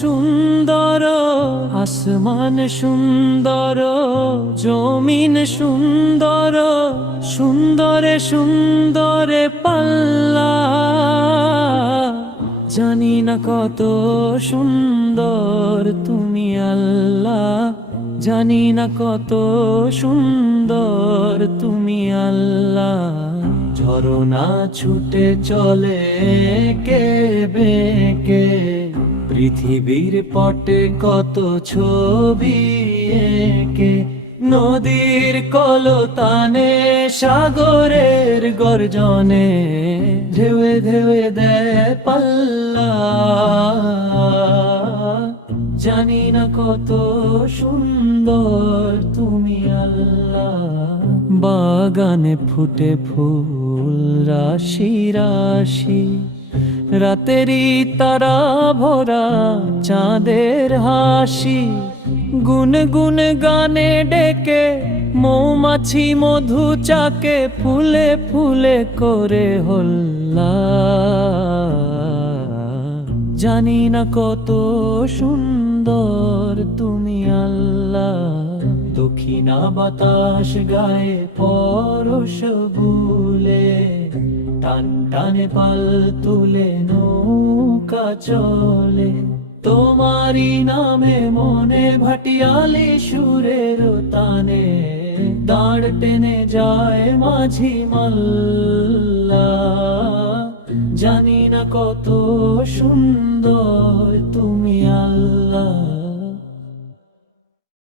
সুন্দর, আসমান সুন্দর, জমিন সুন্দর, সুন্দরে সুন্দরে পাল্লা। জানি না কত সুন্দর তুমি আল্লাহ, জানি না কত সুন্দর তুমি আল্লাহ। ঝরনা ছুটে চলে কে বেঁকে, পৃথিবীর পটে কত ছবি এঁকে। নদীর কলতানে, সাগরের গর্জনে, ঢেউয়ে ঢেউয়ে দেয় পাল্লা। জানি না কত সুন্দর তুমি আল্লাহ। বাগানে ফুটে ফুল রাশি রাশি, রাতেরই তারা ভরা চাঁদের হাসি। গুনগুন গানে ডেকে মৌমাছি মধু চাকে, ফুলে ফুলে করে হল্লা। জানি না কত সুন্দর তুমি আল্লাহ। দক্ষিণা বাতাস গায়ে পরশ ভুলে, টান টানে পাল তুলে নৌকা চলে। তোমারি নামে মনে ভাটিয়ালি সুরের তানে, দাঁড় টেনে যায় মাঝি মাল্লা। জানি না কত সুন্দর তুমি